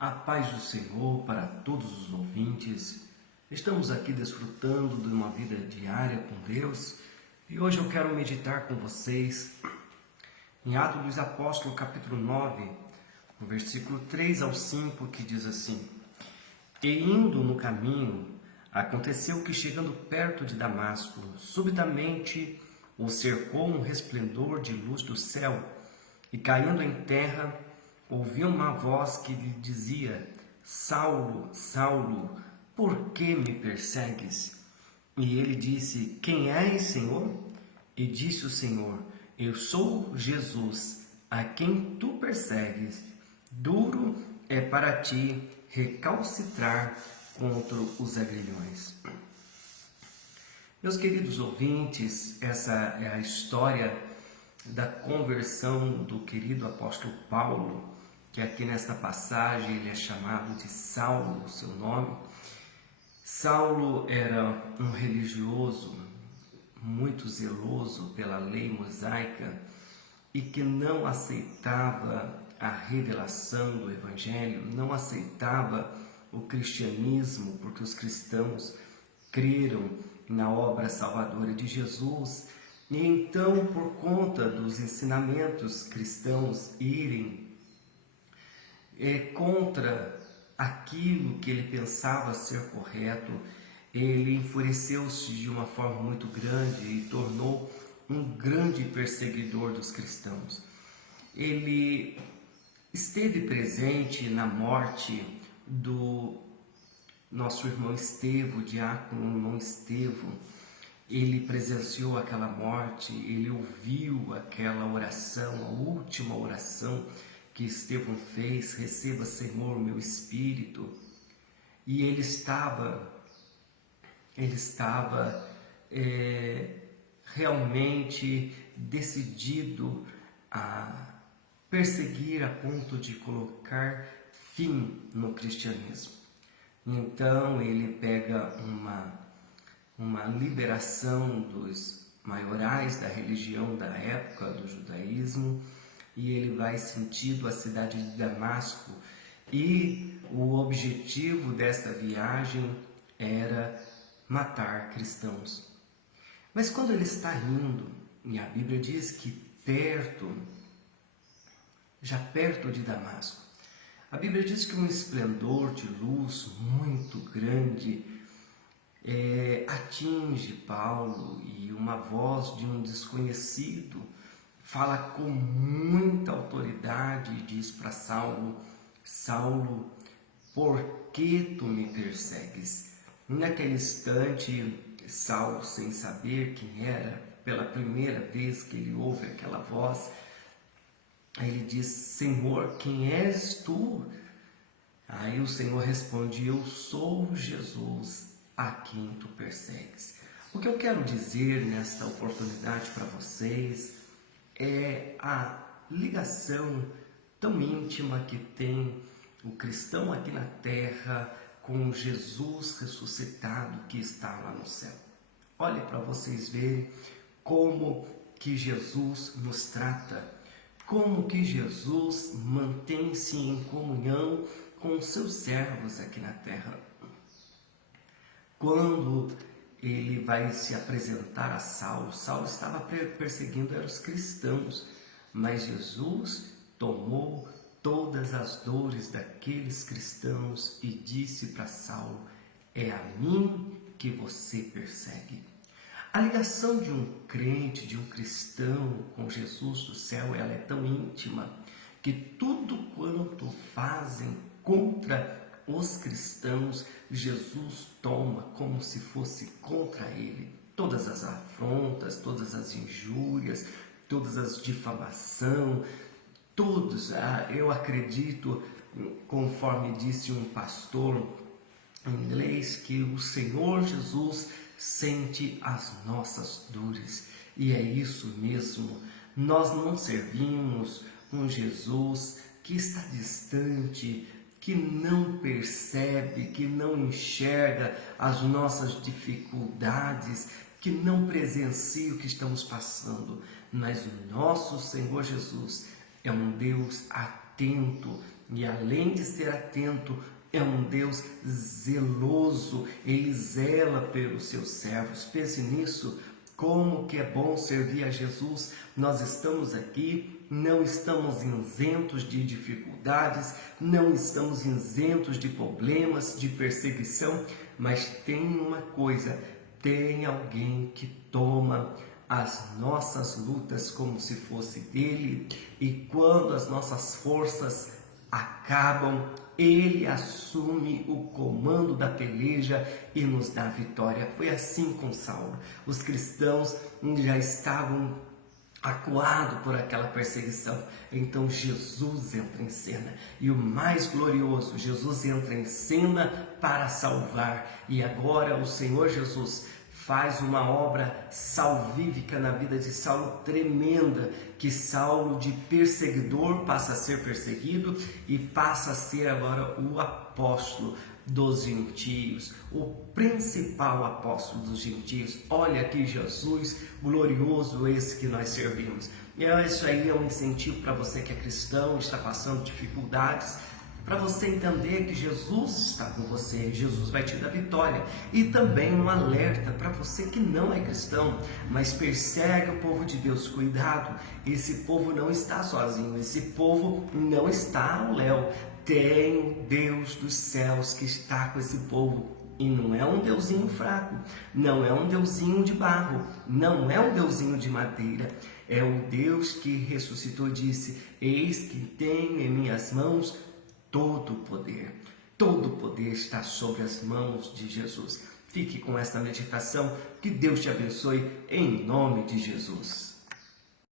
A paz do Senhor para todos os ouvintes. Estamos aqui desfrutando de uma vida diária com Deus e hoje eu quero meditar com vocês em Atos dos Apóstolos, capítulo 9, no versículo 3 ao 5, que diz assim: E indo no caminho, aconteceu que, chegando perto de Damasco, subitamente o cercou um resplendor de luz do céu, e caindo em terra, ouviu uma voz que lhe dizia: Saulo, Saulo, por que me persegues? E ele disse: Quem és, Senhor? E disse o Senhor: Eu sou Jesus, a quem tu persegues. Duro é para ti recalcitrar contra os agrilhões. Meus queridos ouvintes, essa é a história da conversão do querido apóstolo Paulo, que aqui nesta passagem ele é chamado de Saulo, seu nome. Saulo era um religioso muito zeloso pela lei mosaica e que não aceitava a revelação do Evangelho, não aceitava o cristianismo, porque os cristãos creram na obra salvadora de Jesus. E então, por conta dos ensinamentos cristãos irem contra aquilo que ele pensava ser correto, ele enfureceu-se de uma forma muito grande e tornou um grande perseguidor dos cristãos. Ele esteve presente na morte do nosso irmão Estevão, diácono irmão Estevão. Ele presenciou aquela morte, ele ouviu aquela oração, a última oração que Estevão fez: receba, Senhor, o meu espírito. E ele estava realmente decidido a perseguir a ponto de colocar fim no cristianismo. Então ele pega uma liberação dos maiorais da religião da época do judaísmo e ele vai sentido a cidade de Damasco, e o objetivo desta viagem era matar cristãos. Mas quando ele está indo, e a Bíblia diz que já perto de Damasco, a Bíblia diz que um esplendor de luz muito grande atinge Paulo, e uma voz de um desconhecido fala com muita autoridade e diz para Saulo: Saulo, por que tu me persegues? Naquele instante, Saulo, sem saber quem era, pela primeira vez que ele ouve aquela voz, ele diz: Senhor, quem és tu? Aí o Senhor responde: Eu sou Jesus, a quem tu persegues. O que eu quero dizer nesta oportunidade para vocês é a ligação tão íntima que tem o cristão aqui na terra com Jesus ressuscitado que está lá no céu. Olhe para vocês verem como que Jesus nos trata, como que Jesus mantém-se em comunhão com os seus servos aqui na terra. Quando ele vai se apresentar a Saulo, Saulo estava perseguindo os cristãos, mas Jesus tomou todas as dores daqueles cristãos e disse para Saulo: é a mim que você persegue. A ligação de um crente, de um cristão com Jesus do céu, ela é tão íntima que tudo quanto fazem contra os cristãos, Jesus toma como se fosse contra ele. Todas as afrontas, todas as injúrias, todas as difamações, todos, eu acredito, conforme disse um pastor inglês, que o Senhor Jesus sente as nossas dores. E é isso mesmo, nós não servimos um Jesus que está distante, que não percebe, que não enxerga as nossas dificuldades, que não presencia o que estamos passando. Mas o nosso Senhor Jesus é um Deus atento, E além de ser atento, é um Deus zeloso, Ele zela pelos seus servos. Pense nisso, como que é bom servir a Jesus. Nós estamos aqui, não estamos isentos de dificuldades, não estamos isentos de problemas, de perseguição, mas tem uma coisa, tem alguém que toma as nossas lutas como se fosse dele, e quando as nossas forças acabam, ele assume o comando da peleja e nos dá a vitória. Foi assim com Saulo. Os cristãos já estavam acuados por aquela perseguição. Então Jesus entra em cena. E o mais glorioso, Jesus entra em cena para salvar. E agora o Senhor Jesus faz uma obra salvífica na vida de Saulo tremenda, que Saulo de perseguidor passa a ser perseguido e passa a ser agora o apóstolo dos gentios, o principal apóstolo dos gentios. Olha que Jesus glorioso esse que nós servimos. E isso aí é um incentivo para você que é cristão, está passando dificuldades, para você entender que Jesus está com você, Jesus vai te dar vitória. E também um alerta para você que não é cristão, mas persegue o povo de Deus. Cuidado, esse povo não está sozinho, esse povo não está ao léu. Tem o Deus dos céus que está com esse povo. E não é um deusinho fraco, não é um deusinho de barro, não é um deusinho de madeira. É o Deus que ressuscitou e disse: eis que tenho em minhas mãos todo o poder está sobre as mãos de Jesus. Fique com esta meditação, que Deus te abençoe em nome de Jesus.